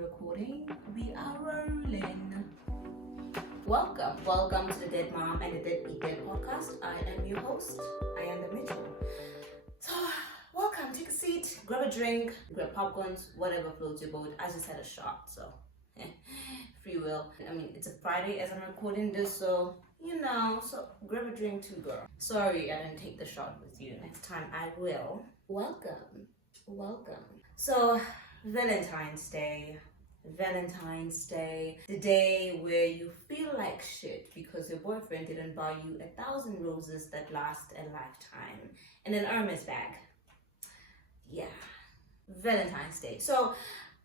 Recording, we are rolling. Welcome to the Dead Mom and the Dead Beat Dead podcast. I am your host, theayandamitch. So, welcome. Take a seat, grab a drink, grab popcorns, whatever floats your boat. I just had a shot, so free will. I mean, it's a Friday as I'm recording this, so so grab a drink too, girl. Sorry, I didn't take the shot with you. Next time I will. Welcome. So, Valentine's Day, the day where you feel like shit because your boyfriend didn't buy you 1,000 roses that last a lifetime and an Hermes bag. Yeah, Valentine's Day. So,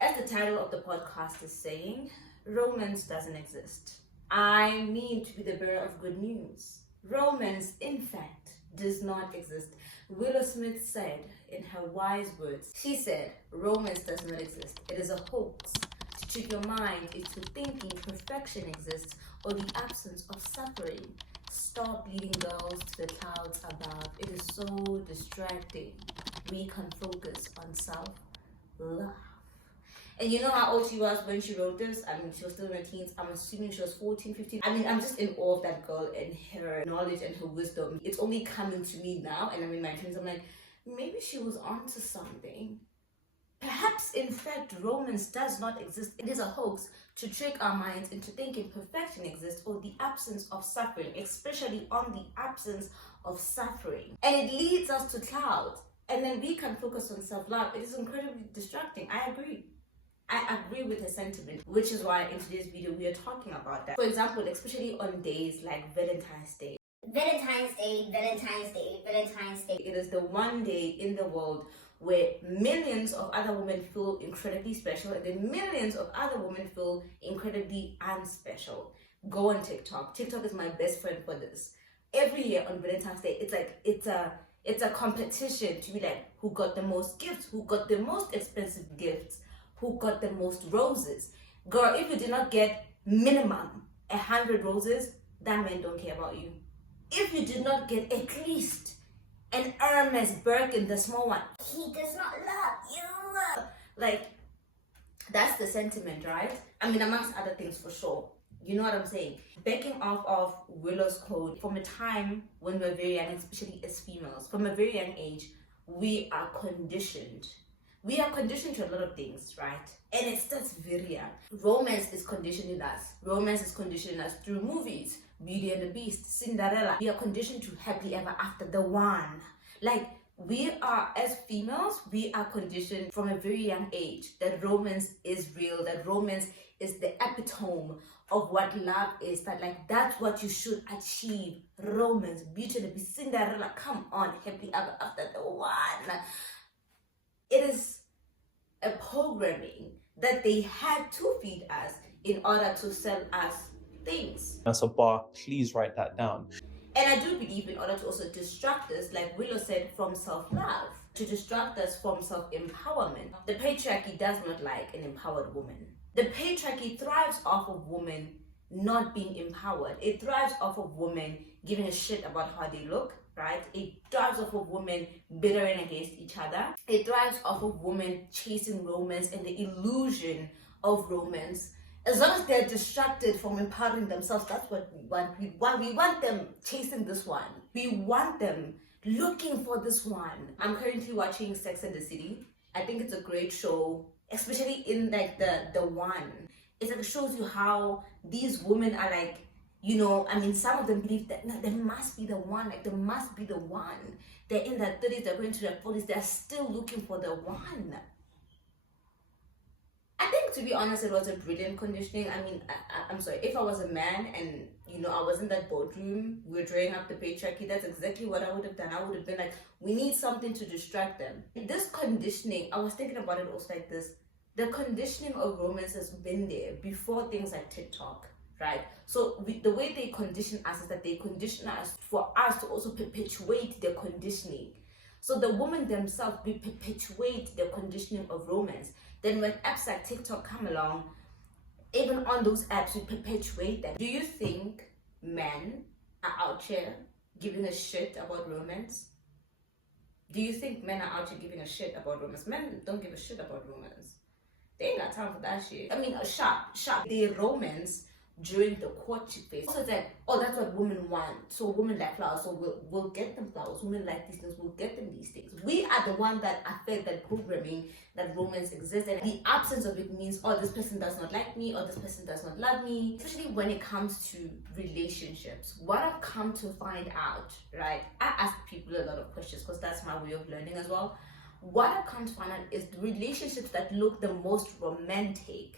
as the title of the podcast is saying, romance doesn't exist. I mean to be the bearer of good news. Romance, in fact, does not exist. Willow Smith said in her wise words, she said, romance does not exist. It is a hoax to trick your mind into thinking perfection exists or the absence of suffering. Stop leading girls to the clouds above. It is so distracting. We can focus on self-love. And you know how old she was when she wrote this? I mean, she was still in her teens. I'm assuming she was 14, 15. I mean, I'm just in awe of that girl and her knowledge and her wisdom. It's only coming to me now, and I'm in my teens. I'm like, maybe she was onto something. Perhaps, in fact, romance does not exist. It is a hoax to trick our minds into thinking perfection exists or the absence of suffering, especially on the absence of suffering. And it leads us to clouds. And then we can focus on self-love. It is incredibly distracting. I agree with her sentiment, which is why in today's video we are talking about that. For example, especially on days like Valentine's Day. It is the one day in the world where millions of other women feel incredibly special and then millions of other women feel incredibly unspecial. Go on TikTok. TikTok is my best friend for this. Every year on Valentine's Day, it's a competition to be like, who got the most gifts, who got the most expensive gifts, who got the most roses. Girl, if you did not get minimum 100 roses, that man don't care about you. If you did not get at least an Hermes Birkin, the small one, he does not love you. Like, that's the sentiment, right? I mean, amongst other things for sure. You know what I'm saying? Backing off of Willow's quote, from a time when we're very young, especially as females, from a very young age, we are conditioned to a lot of things, right? And it starts very young. Romance is conditioning us. Romance is conditioning us through movies. Beauty and the Beast, Cinderella. We are conditioned to happily ever after, the one. Like, we are, as females, we are conditioned from a very young age that romance is real, that romance is the epitome of what love is, that like, that's what you should achieve. Romance, Beauty and the Beast, Cinderella, come on, happily ever after, the one. It is a programming that they had to feed us in order to sell us things. That's a bar. Please write that down. And I do believe in order to also distract us, like Willow said, from self-love, to distract us from self-empowerment. The patriarchy does not like an empowered woman. The patriarchy thrives off of women not being empowered. It thrives off of women giving a shit about how they look, right? It thrives off of women bittering against each other. It thrives off of women chasing romance and the illusion of romance. As long as they're distracted from empowering themselves, that's what we want. We want them chasing this one. We want them looking for this one. I'm currently watching Sex and the City. I think it's a great show, especially in like the one. It's like it shows you how these women are like, I mean, some of them believe that no, there must be the one, like there must be the one. They're in their 30s, they're going to their 40s, they're still looking for the one. I think, to be honest, it was a brilliant conditioning. I mean, I'm sorry, if I was a man and, I was in that boardroom, we're drawing up the patriarchy, that's exactly what I would have done. I would have been like, we need something to distract them. This conditioning, I was thinking about it also like this. The conditioning of romance has been there before things like TikTok, right? So the way they condition us is that they condition us for us to also perpetuate their conditioning. So the women themselves, we perpetuate their conditioning of romance. Then when apps like TikTok come along, even on those apps, we perpetuate that. Do you think men are out here giving a shit about romance? Do you think men are out here giving a shit about romance? Men don't give a shit about romance. They ain't got time for that shit. I mean, sharp. They romance during the courtship phase. So it's like, oh, that's what women want. So women like flowers, so we'll get them flowers. Women like these things, we'll get them these things. We are the one that are fed that programming that romance exists, and the absence of it means, oh, this person does not like me, or this person does not love me. Especially when it comes to relationships. What I've come to find out, right? I ask people a lot of questions because that's my way of learning as well. What I've come to find out is the relationships that look the most romantic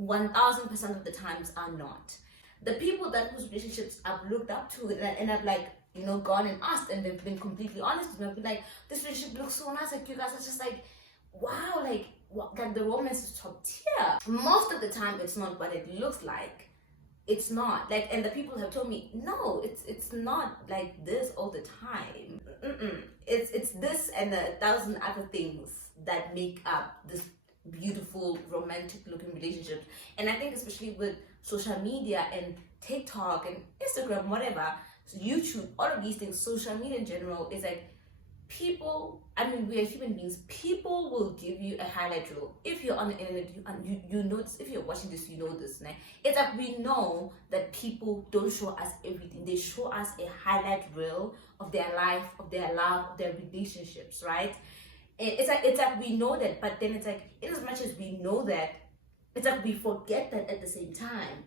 1000% of the times are not. The people that whose relationships I've looked up to and I've like, you know, gone and asked and they've been completely honest with me. I've been like, this relationship looks so nice, like you guys are just like, wow, like what, like the romance is top tier. Most of the time it's not what it looks like. It's not like, and the people have told me, no, it's not like this all the time. It's this and 1,000 other things that make up this beautiful romantic looking relationships. And I think especially with social media and TikTok and Instagram, whatever, so YouTube, all of these things, social media in general, is like people, I mean, we are human beings. People will give you a highlight reel. If you're on the internet, you know this. If you're watching this, you know this. Né? It's like we know that people don't show us everything. They show us a highlight reel of their life, of their love, of their relationships, right? It's like we know that, but then it's like, in as much as we know that, it's like we forget that at the same time.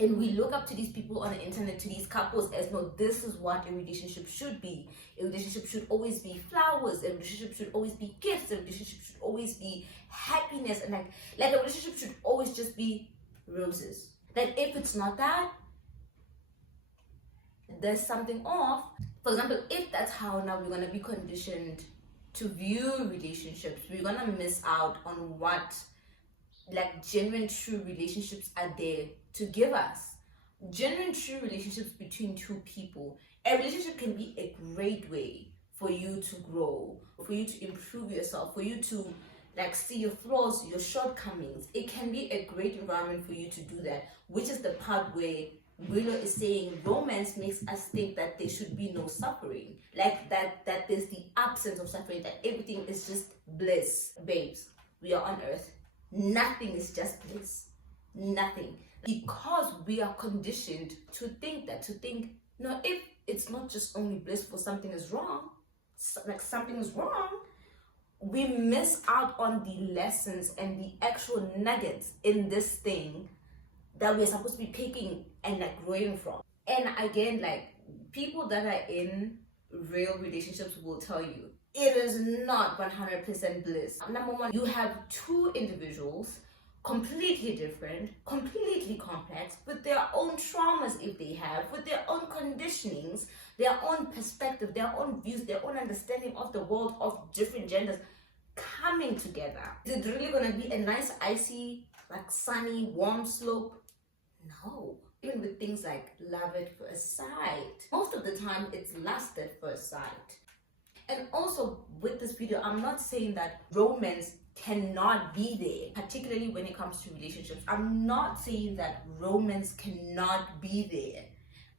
And we look up to these people on the internet, to these couples, as no, this is what a relationship should be. A relationship should always be flowers. A relationship should always be gifts. A relationship should always be happiness. And like a relationship should always just be roses. Like if it's not that, there's something off. For example, if that's how now we're gonna be conditioned to view relationships, we're gonna miss out on what like genuine true relationships are there to give us. Genuine true relationships between two people. A relationship can be a great way for you to grow, for you to improve yourself, for you to like see your flaws, your shortcomings. It can be a great environment for you to do that, which is the part where Willow is saying romance makes us think that there should be no suffering, like that there's the absence of suffering, that everything is just bliss. Babes, we are on earth, nothing is just bliss, nothing, because we are conditioned to think no, if it's not just only blissful, something is wrong, like something is wrong. We miss out on the lessons and the actual nuggets in this thing that we're supposed to be picking and like growing from. And again, like people that are in real relationships will tell you it is not 100% bliss. Number one, you have two individuals, completely different, completely complex, with their own traumas if they have, with their own conditionings, their own perspective, their own views, their own understanding of the world, of different genders coming together. Is it really gonna be a nice, icy, like sunny, warm slope? No. Even with things like love at first sight, most of the time it's lust at first sight. And also with this video, I'm not saying that romance cannot be there, particularly when it comes to relationships. I'm not saying that romance cannot be there.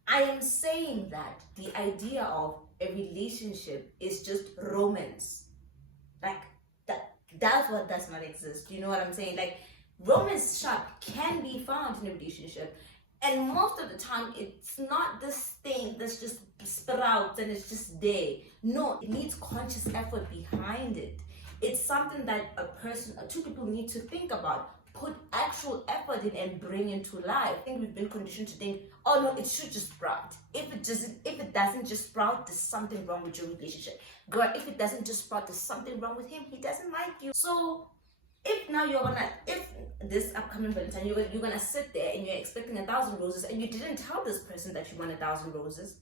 I am saying that the idea of a relationship is just romance. Like that's what does not exist. You know what I'm saying? Like romance can be found in a relationship, and most of the time it's not this thing that's just sprouts and it's just there. No, it needs conscious effort behind it. It's something that a person or two people need to think about, put actual effort in and bring into life. I think we've been conditioned to think, oh no, it should just sprout. If it doesn't just sprout, there's something wrong with your relationship. Girl, if it doesn't just sprout, there's something wrong with him. He doesn't like you. So if now if this upcoming Valentine, you're gonna sit there and you're expecting 1,000 roses and you didn't tell this person that you want 1,000 roses.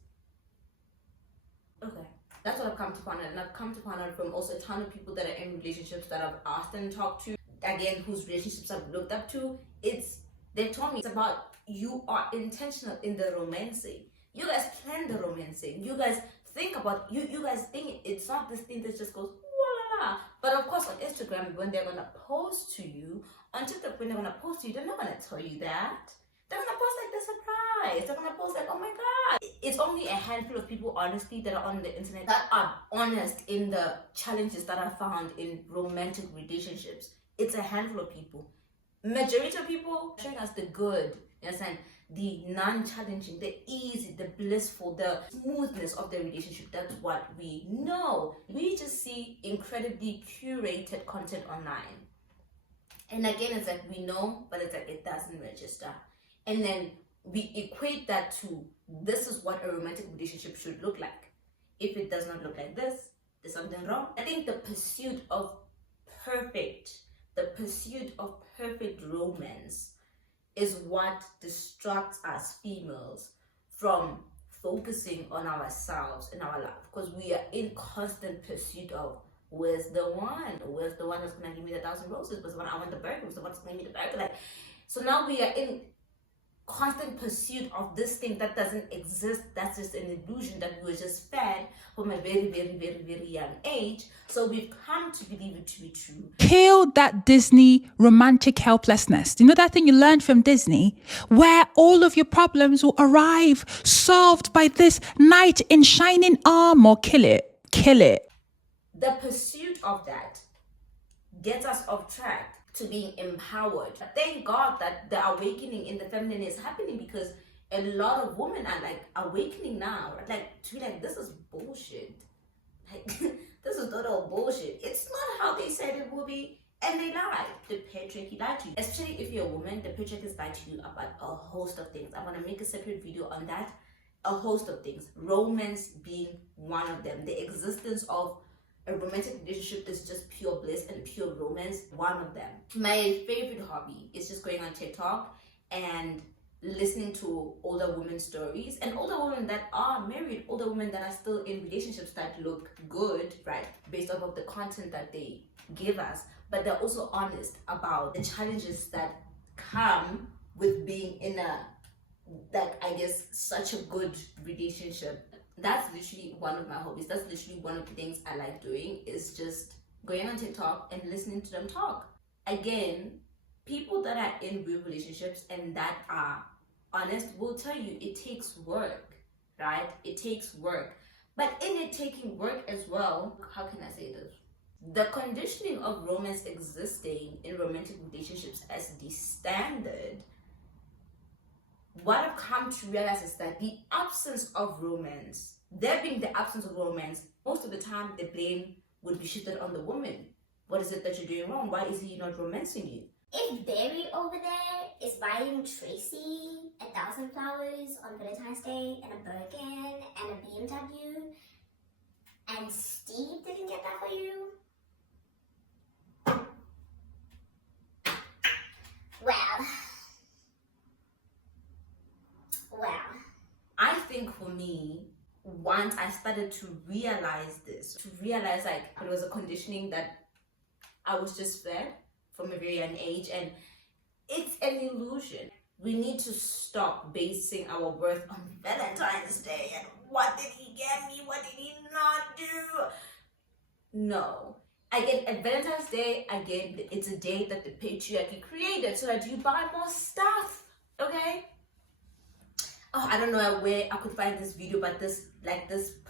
Okay. That's what I've come to find out. And I've come to find out from also a ton of people that are in relationships that I've asked and talked to, again, whose relationships I've looked up to. They've told me it's about you are intentional in the romancing. You guys plan the romancing. You guys think about, you guys think it's not this thing that just goes, la la. But of course on Instagram, when they're gonna post to you, on TikTok, when they're gonna post to you, they're not gonna tell you that. They're gonna post like the surprise. They're gonna post like, oh my god. It's only a handful of people, honestly, that are on the internet that are honest in the challenges that are found in romantic relationships. It's a handful of people. Majority of people showing us the good, you understand? The non-challenging, the easy, the blissful, the smoothness of the relationship. That's what we know. We just see incredibly curated content online. And again, it's like we know, but it's like it doesn't register. And then we equate that to this is what a romantic relationship should look like. If it does not look like this, there's something wrong. I think the pursuit of perfect romance is what distracts us females from focusing on ourselves and our life, because we are in constant pursuit of where's the one that's gonna give me the 1,000 roses, where's the one I want the burger, where's the one that's gonna give me the burger, like, so now we are in constant pursuit of this thing that doesn't exist. That's just an illusion that we were just fed from a very, very, very, very young age. So we've come to believe it to be true. Kill that Disney romantic helplessness. You know that thing you learned from Disney, where all of your problems will arrive solved by this knight in shining armor. Kill it. Kill it. The pursuit of that gets us off track to being empowered. Thank God that the awakening in the feminine is happening, because a lot of women are like awakening now, like to be like, this is bullshit. Like this is total bullshit. It's not how they said it will be, and they lied. The patriarchy lied to you. Especially if you're a woman, the patriarchy has lied to you about a host of things. I want to make a separate video on that. A host of things. Romance being one of them. The existence of a romantic relationship is just pure bliss and pure romance, one of them. My favorite hobby is just going on TikTok and listening to older women's stories, and older women that are married, older women that are still in relationships that look good, right, based off of the content that they give us, but they're also honest about the challenges that come with being in a, like, I guess, such a good relationship. That's literally one of my hobbies. That's literally one of the things I like doing, is just going on TikTok and listening to them talk. Again, people that are in real relationships and that are honest will tell you it takes work, right? It takes work. But in it taking work as well, how can I say this? The conditioning of romance existing in romantic relationships as the standard, what I've come to realize is that the absence of romance, there being the absence of romance, most of the time the blame would be shifted on the woman. What is it that you're doing wrong? Why is he not romancing you? If Barry over there is buying Tracy 1,000 flowers on Valentine's Day and a Birkin and a BMW, and Steve didn't get that for you, well, I think for me, once I started to realize this, like it was a conditioning that I was just fed from a very young age, and it's an illusion. We need to stop basing our worth on Valentine's Day and what did he get me, what did he not do. No. Again, at Valentine's Day, again, it's a day that the patriarchy created so that you buy more stuff, okay? Oh, I don't know where I could find this video, but this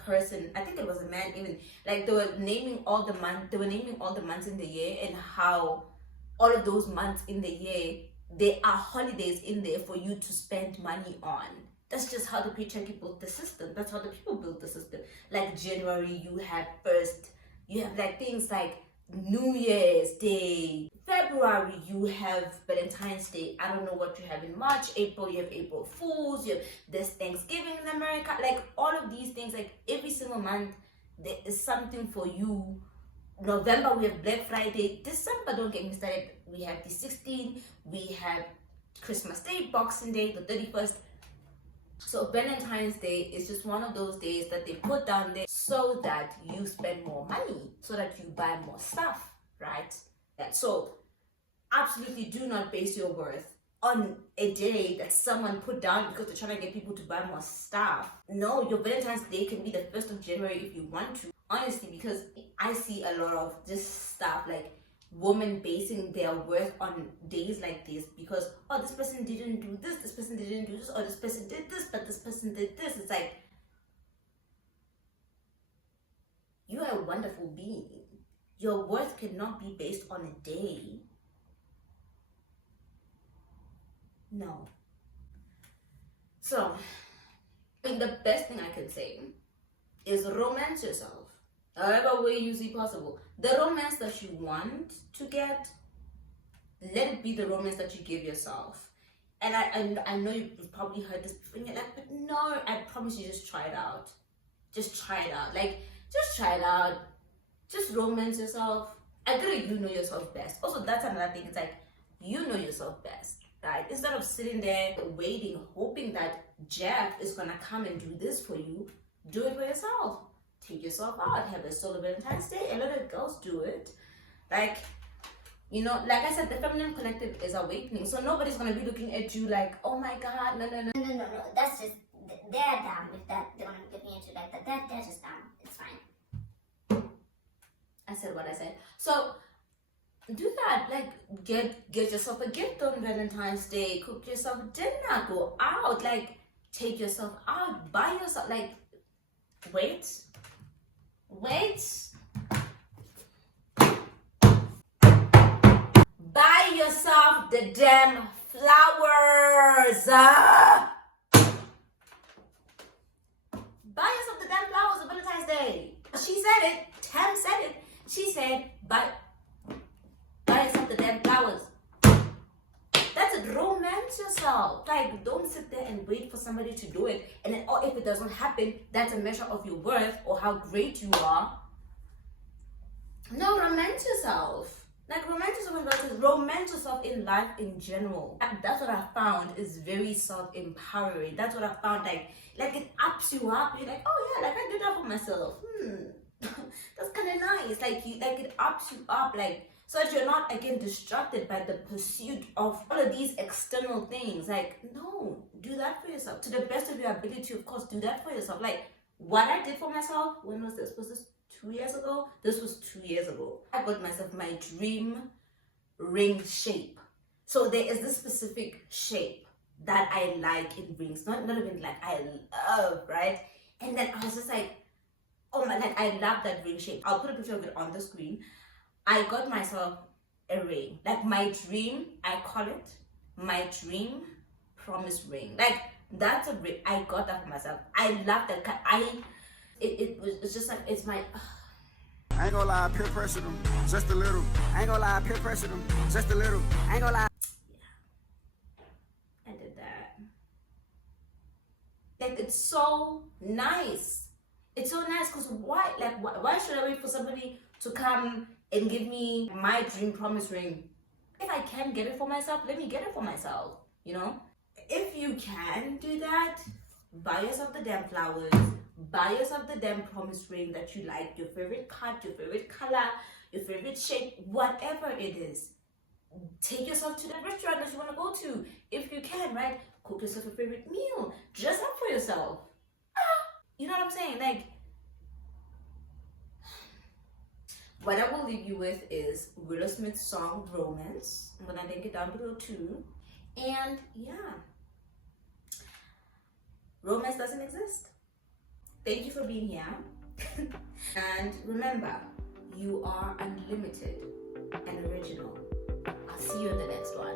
person, I think it was a man even, like they were naming all the months in the year, and how all of those months in the year, there are holidays in there for you to spend money on. That's just how the patriarchy built the system. That's how the people built the system. Like January, you have like things like New Year's Day. February, you have Valentine's Day. I don't know what you have in March. April, you have April Fools. You have this Thanksgiving in America. Like all of these things, like every single month, there is something for you. November, we have Black Friday. December, don't get me started, we have the 16th. We have Christmas Day, Boxing Day, the 31st. So Valentine's Day is just one of those days that they put down there so that you spend more money, so that you buy more stuff, right? So absolutely do not base your worth on a day that someone put down because they're trying to get people to buy more stuff. No, your Valentine's Day can be the 1st of January if you want to. Honestly, because I see a lot of just stuff like women basing their worth on days like this, because oh, this person didn't do this person didn't do this, or this person did this but this person did this. It's like, you are a wonderful being. Your worth cannot be based on a day. No. So, I think the best thing I can say is romance yourself. However way you see possible. The romance that you want to get, let it be the romance that you give yourself. And I know you've probably heard this before, and you're like, but no, I promise you, just try it out. Just try it out. Like, just try it out. Just romance yourself. I agree, you know yourself best. Also, that's another thing. It's like, you know yourself best, right? Instead of sitting there waiting, hoping that Jeff is gonna come and do this for you, do it for yourself. Take yourself out. Have a solo Valentine's Day. A lot of girls do it. Like, you know, like I said, the feminine collective is awakening. So nobody's gonna be looking at you like, oh my God, no. No. That's just, they're dumb if that they want to be looking at you like that. They're just dumb. It's fine. I said what I said. So do that. Like, get yourself a gift on Valentine's Day. Cook yourself dinner. Go out. Like, take yourself out. Buy yourself. Like, wait. Buy yourself the damn flowers. Buy yourself the damn flowers on Valentine's Day. She said it. Tam said it. She said, buy yourself the damn flowers. That's it. Romance yourself. Like, don't sit there and wait for somebody to do it. And then, if it doesn't happen, that's a measure of your worth or how great you are. No, romance yourself. Like, romance yourself in life in general. That's what I found is very self-empowering. That's what I found, like it ups you up. You're like, oh yeah, like I did that for myself. That's kind of nice. Like it ups you up, like, so that you're not again distracted by the pursuit of all of these external things. Like, no, do that for yourself to the best of your ability. Of course, do that for yourself. Like, what I did for myself. When was this? Was this 2 years ago? This was 2 years ago. I got myself my dream ring shape. So there is this specific shape that I like in rings. Not even like I love, right? And then I was just like, oh my, like, I love that ring shape. I'll put a picture of it on the screen. I got myself a ring. Like, my dream, I call it my dream promise ring. Like, that's a ring. I got that for myself. I love that. It's just like, it's my... I ain't gonna lie, peer pressure them, just a little. I ain't gonna lie, peer pressure them, just a little. I ain't gonna lie. Yeah, I did that. Like, it's so nice. It's so nice because why should I wait for somebody to come and give me my dream promise ring? If I can get it for myself, let me get it for myself, you know? If you can do that, buy yourself the damn flowers. Buy yourself the damn promise ring that you like, your favorite cut, your favorite color, your favorite shape, whatever it is. Take yourself to the restaurant that you want to go to. If you can, right? Cook yourself a favorite meal. Dress up for yourself. You know what I'm saying? Like, what I will leave you with is Willow Smith's song, Romance. I'm going to link it down below too. And yeah, romance doesn't exist. Thank you for being here. And remember, you are unlimited and original. I'll see you in the next one.